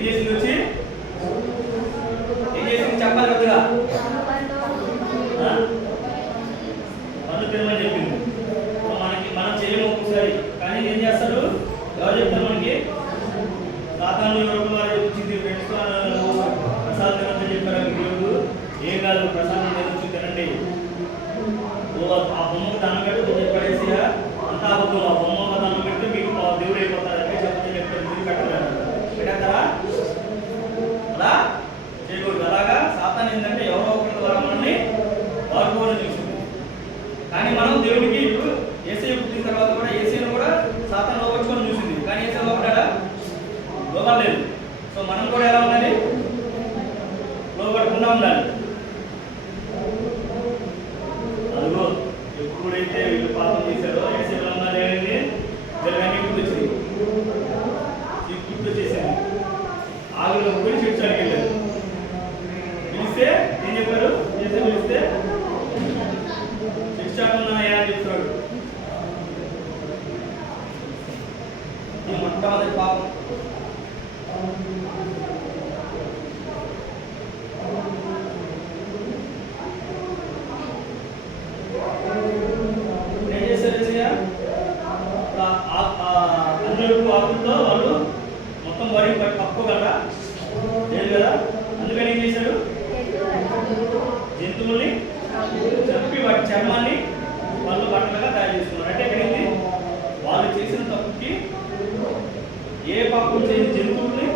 ఏం చేసింది వచ్చి ఏం చేసింది చెప్పాలి కొద్దిగా పన్ను తినమని చెప్పింది. మనం చేయము ఒక్కొక్కసారి, కానీ ఏం చేస్తారు? ఎవరు చెప్తారు మనకి? సాతాను ఎవరు వారు వచ్చింది ఫ్రెండ్స్ ప్రసాదం తినొచ్చని చెప్పారు. దేవుడు ఏం కాదు, ప్రసాదం తినొచ్చు, తినండి. ఆ బొమ్మకు దండం పెట్టి చెప్పడేసి అంతా అబద్ధం. ఆ బొమ్మ దండం పెడితే మీకు దేవుడు అయిపోతారంటే చెప్పని చెప్పారు. మీరు పెట్టారు పెట్టేస్తారా? అలా చేయకూడదు. అలాగా సాతాను ఏంటంటే ఎవరో ఒకరి ద్వారా మనల్ని వాడుకోవాలని చూసింది. కానీ మనం దేవుడికి ఇప్పుడు యేసయ్య పుట్టిన తర్వాత కూడా యేసయ్యను కూడా సాతాను లోపరుచుకొని చూసింది. కానీ యేసయ్య లోపడ్డా? లోపడలేదు. సో మనం కూడా ఎలా ఉండాలి? లోపడకుండా ఉండాలి. అదిగో ఎప్పుడైతే వీళ్ళు పాపం చేశారో యేసయ్య ఉన్నారు ఏంటి జరగని గుర్తొచ్చింది. గుర్తొచ్చేసింది. ఆగులో పోయి చెట్టు వెళ్ళారు. పిలిస్తే ఏం చెప్పారు? యేసయ్య పిలిస్తే ఉన్నాయా అని చెప్తాడు. ఈ మొట్టమొదటి పాపం. ఏం చేశారు? అందరూ ఆకులతో వాళ్ళు మొత్తం వరి కప్పుకోగలరా? లేదు కదా. అందుకని ఏం చేశారు? జంతువుల్ని చంపి వాటి చర్మాన్ని వాళ్ళు బట్టలుగా తయారు చేసుకున్నారు. అంటే ఎక్కడైంది? వాళ్ళు చేసిన తప్పుకి ఏ పాపం చేయని జంతువుల్ని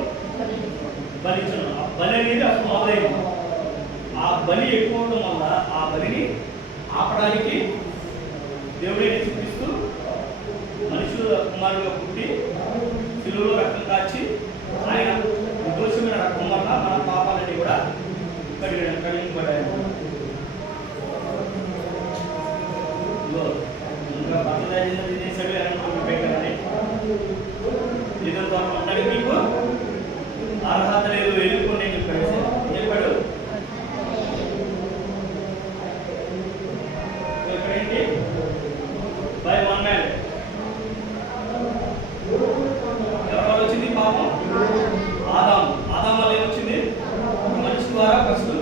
బలించడం. ఆ బలి అనేది అప్పుడు మొదలైంది. ఆ బలి ఎక్కువ అవడం వల్ల ఆ బలిని ఆపడానికి దేవుడే చూపిస్తూ మనుషుల కుమారుగా పుట్టి శిలువలో రక్తం కాచి ఆయన నిర్దోషమైన రక్తం వల్ల మన పాపాలన్నీ కూడా కడిగింపబడ్డాయి. ఇంకా భర్త చేశాడు అనుకుంటున్నాను. ఇదో ద్వారా ఉండడానికి మీకు అర్హత లేదు, వెళ్ళిపోండి అని చెప్పాడు. చెప్పాడు ఇక్కడేంటి? By one man. ఎవరి వల్ల వచ్చింది పాపం? ఆదాము. ఆదాము వల్ల ఏమొచ్చింది? మనిషి ద్వారా ఫస్ట్